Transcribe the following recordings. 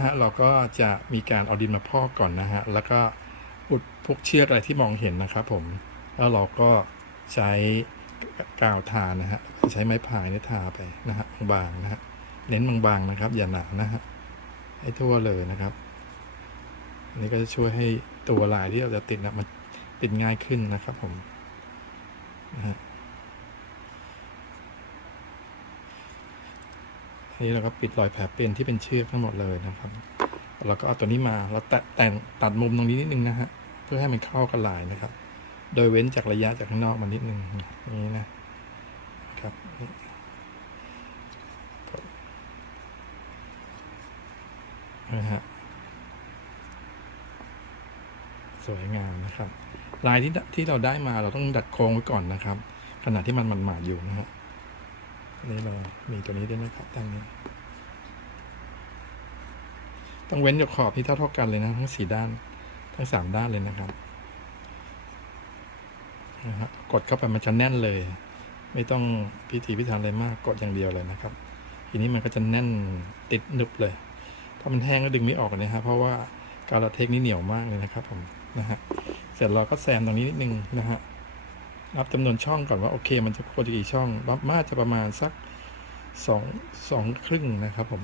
นะฮะเราก็จะมีการเอาดินมาพอกก่อนนะฮะแล้วก็อุดพวกเชือกอะไรที่มองเห็นนะครับผมแล้วเราก็ใช้กาวทานะฮะใช้ไม้พายเนี่ยทาไปนะฮะบางๆนะฮะเน้นบางๆนะครับ อย่าหนานะฮะให้ทั่วเลยนะครับอันนี้ก็จะช่วยให้ตัวลายที่เราจะติดนะมันติดง่ายขึ้นนะครับผมนะฮะ นนี้เราก็ปิดรอยแผลเป็นที่เป็นเชือกทั้งหมดเลยนะครับแล้วก็เอาตัวนี้มาแล้วแตะแต่งตัดมุมตรงนี้นิดนึงนะฮะเพื่อให้มันเข้ากับลายนะครับ โดยเว้นจากระยะจากข้างนอกมานิดนึงอย่างนี้นะครับนะฮะสวยงามนะครับ ลายที่ที่เราได้มาเราต้องดัดโครงไว้ก่อนนะครับ ขณะที่มันมันหมาดอยู่นะฮะ นนี่เรามีตัวนี้ด้วยนะครับตั้งนี้ ต้องเว้นจากขอบที่เท่าเท่ากันเลยนะทั้งสี่ด้าน ทั้งสามด้านเลยนะครับนะฮะกดเข้าไปมันจะแน่นเลย ไม่ต้องพิธีพิธันอะไรมากกดอย่างเดียวเลยนะครับ ทีนี้มันก็จะแน่นติดหนึบเลย ถ้ามันแห้งก็ดึงไม่ออกนะฮะเพราะว่ากาวลาเทคนี่เหนียวมากเลยนะครับผมนะฮะเสร็จเราก็แซมตรงนี้นิดนึงนะฮะ นับจำนวนช่องก่อนว่าโอเค มันจะควรจะกี่ช่องบัฟมาจะประมาณสักสองสองครึ่งนะครับผม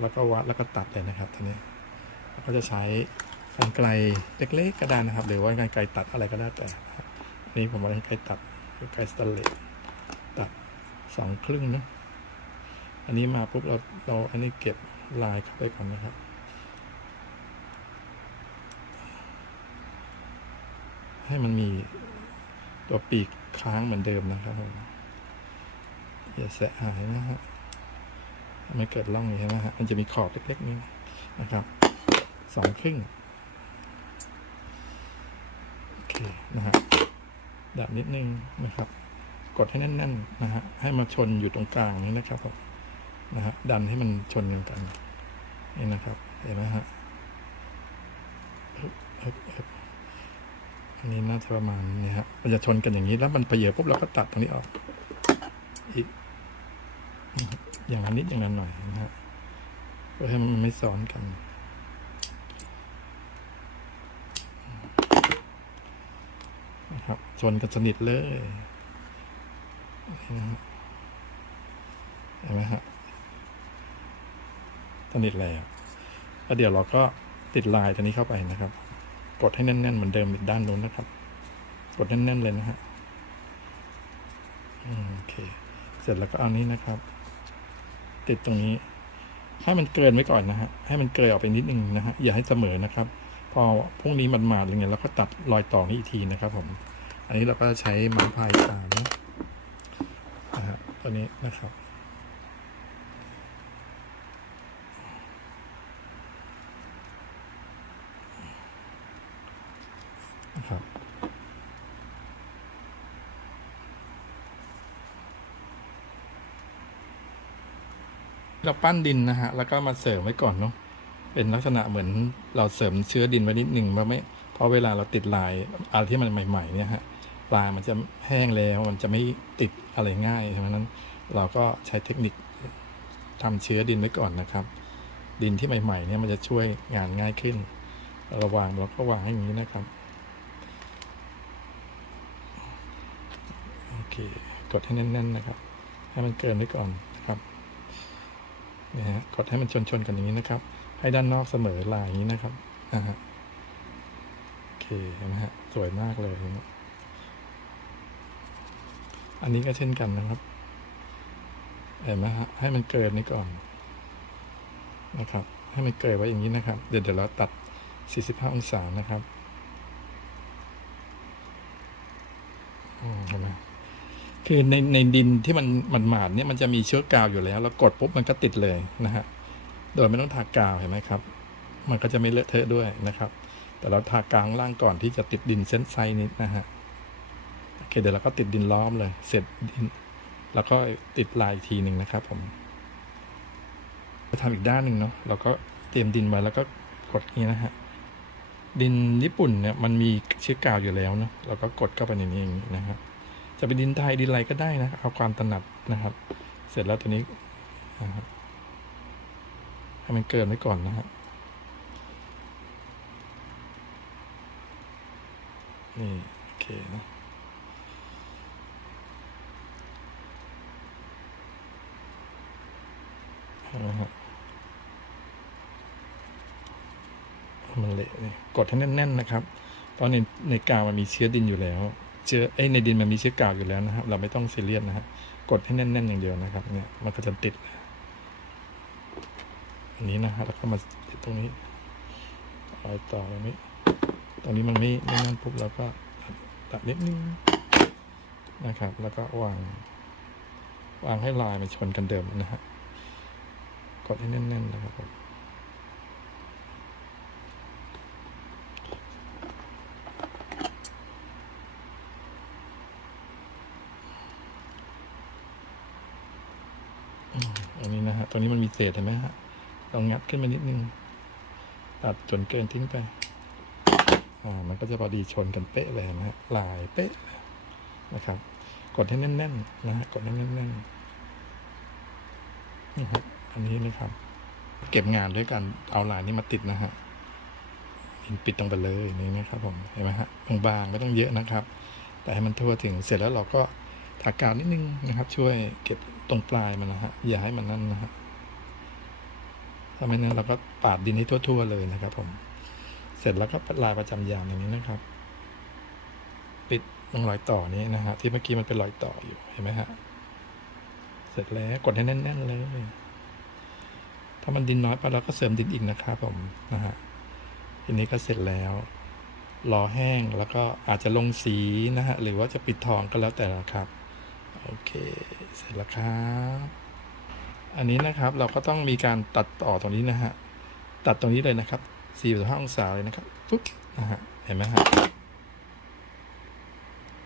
แล้วก็วัดแล้วก็ตัดเลยนะครับทีนี้เราก็จะใช้กรรไกรเล็กๆก็ได้นะครับ หรือว่ากรรไกรตัดอะไรก็ได้แต่นะครับอันนี้ผมเอากรรไกรตัดกรรไกรสแตนเลสตัดสองครึ่งเนะอันนี้มาปุ๊บเราเราอันนี้เก็บลายเข้าไปก่อนนะครับให้มันมี ตัวปีกค้างเหมือนเดิมนะครับผมอย่าแสะหายนะฮะไม่เกิดร่องนี้ใช่ไหมฮะมันจะมีขอบเล็กๆนี่นะครับสองครึ่งโอเคนะฮะดับนิดนึงนะครับ กดให้แน่นๆนะฮะให้มาชนอยู่ตรงกลางนี้นะครับผมนะฮะดันให้มันชนกันกันนี่นะครับ เห็นไหมฮะ นนี้น่าจะประมาณนี้ฮะมันจะชนกันอย่างนี้แล้วมันไปเหยียบปุ๊บเราก็ตัดตรงนี้ออกอีกอย่างนั้นนิดอย่างนั้นหน่อยนะฮะเพื่อให้มันไม่ซ้อนกัน นะครับชนกันสนิทเลยนี่นะฮะเห็นไหมฮะสนิทแล้วแล้วเดี๋ยวเราก็ติดลายตัวนี้เข้าไปนะครับ กดให้แน่นๆเหมือนเดิมอีกด้านนู้นนะครับ กดแน่นๆเลยนะฮะโอเค เสร็จแล้วก็เอานี้นะครับ ติดตรงนี้ ให้มันเกินไว้ก่อนนะฮะ ให้มันเกยออกไปนิดนึงนะฮะ อย่าให้เสมอนะครับ พอพรุ่งนี้มันมาอะไรเงี้ยเราก็ตัดรอยต่อนี้อีกทีนะครับ ผม อันนี้เราก็ใช้ไม้พายตามนะนะฮะตัวนี้นะครับ เราปั้นดินนะฮะ แล้วก็มาเสริมไว้ก่อนเนาะ เป็นลักษณะเหมือนเราเสริมเชื้อดินไว้นิดหนึ่งว่าไม่เพราะเวลาเราติดลายอะไรที่มันใหม่ ๆ เนี่ยฮะลายมันจะแห้งแล้วมันจะไม่ติดอะไรง่ายฉะนั้นเราก็ใช้เทคนิคทำเชื้อดินไว้ก่อนนะครับ ดินที่ใหม่ๆเนี่ยมันจะช่วยงานง่ายขึ้นราวางเราก็วางให้อย่างนี้นะครับโอเคกดให้แน่นๆนะครับ ให้มันเกินไว้ก่อน นะฮะกดให้มันชนๆกันอย่างนี้นะครับ ให้ด้านนอกเสมอลายนี้นะครับนะฮะโอเคเห็นไหมฮะสวยมากเลยนะอันนี้ก็เช่นกันนะครับเห็นไหมฮะให้มันเกินนี้ก่อนนะครับ ให้มันเกิดไว้อย่างนี้นะครับ เดี๋ยวเดี๋ยวเราตัด 45 องศานะครับเห็นไหม คือในในดินที่มันมันหมาดเนี่ยมันจะมีเชื้อกาวอยู่แล้ว แล้วกดปุ๊บมันก็ติดเลยนะฮะโดยไม่ต้องทากาวเห็นไหมครับ มันก็จะไม่เลอะเทอะด้วยนะครับ แต่เราทากาวล่างก่อนที่จะติดดินเส้นไซนิดนะฮะโอเคเดี๋ยวเราก็ติดดินล้อมเลย เสร็จดินแล้วก็ติดลายอีกทีหนึ่งนะครับ ผมจะทำอีกด้านหนึ่งเนาะเราก็เตรียมดินไว้แล้วก็กดนี้นะฮะดินญี่ปุ่นเนี่ยมันมีเชื้อกาวอยู่แล้วเนาะเราก็กดเข้าไปในนี้องนี้นะครับ จะเป็นดินไทยดินอะไรก็ได้นะเอาความถนัดนะครับ เสร็จแล้วตัวนี้นะครับให้มันเกินไว้ก่อนนะครับนี่โอเคนะมันเละนี่กดให้แน่นๆนะครับตอนในในกาวมันมีเชื้อดินอยู่แล้ว เชื้อเอ้ในดินมันมีเชื้อกาวอยู่แล้วนะครับ เราไม่ต้องซีเรียสนะฮะกดให้แน่นๆอย่างเดียวนะครับ เนี่ยมันก็จะติดอันนี้นะฮะแล้วก็มาติดตรงนี้รอยต่อตรงนี้ ตรงนี้มันไม่ไม่นั่นปุ๊บเราก็ตัดตัดนิดนึงนะครับ แล้วก็วาง วางให้ลายมันชนกันเดิมนะฮะกดให้แน่นๆนะครับผมอืมอันนี้นะฮะ ตรงนี้มันมีเศษเห็นไหมฮะลองงัดขึ้นมานิดนึง ตัดจนเกินทิ้งไป อ่า มันก็จะพอดีชนกันเป๊ะเลยนะฮะลายเป๊ะนะครับ กดให้แน่นๆนะฮะ กดให้แน่นๆนี่ครับ อันนี้นะครับ เก็บงานด้วยกันเอาลายนี้มาติดนะฮะปิดตรงไปเลยนี่นะครับผม เห็นไหมฮะ บางๆไม่ต้องเยอะนะครับ แต่ให้มันทั่วถึง เสร็จแล้วเราก็ ทากาวนิดนึงนะครับ ช่วยเก็บตรงปลายมันนะฮะอย่าให้มันนั่นนะฮะถ้าไม่นั้นเราก็ปาดดินให้ทั่ว ๆ เลยนะครับ ผม เสร็จแล้วก็ลายประจำยามอย่างนี้นะครับ ปิดตรงรอยต่อนี้นะฮะที่เมื่อกี้มันเป็นรอยต่ออยู่เห็นไหมฮะเสร็จแล้วกดให้แน่นๆเลยถ้ามันดินน้อยไปเราก็เสริมดินอีกนะครับ ผมนะฮะทีนี้ก็เสร็จแล้วรอแห้งแล้วก็อาจจะลงสีนะฮะหรือว่าจะปิดทองก็แล้วแต่ละครับ โอเค เสร็จแล้วครับ อันนี้นะครับเราก็ต้องมีการตัดต่อตรงนี้นะฮะ ตัดตรงนี้เลยนะครับ45องศาเลยนะครับปุ๊บนะฮะ เห็นไหมฮะ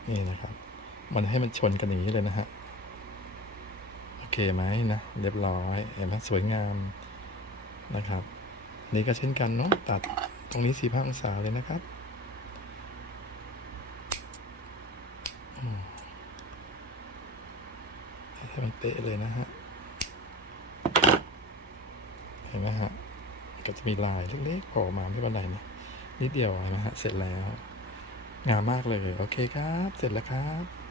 นี่นะครับ มันให้มันชนกันอย่างนี้เลยนะฮะ โอเคไหมนะ เรียบร้อย เห็นไหมสวยงามนะครับนนี้ก็เช่นกันเนาะ ตัดตรงนี้45องศาเลยนะครับ อืม ให้มันเตะเลยนะฮะ เห็นไหมฮะ ก็จะมีลายเล็กๆออกมาไม่เป็นไรนะนิดเดียวนะฮะ เสร็จแล้ว งามมากเลย โอเคครับ เสร็จแล้วครับ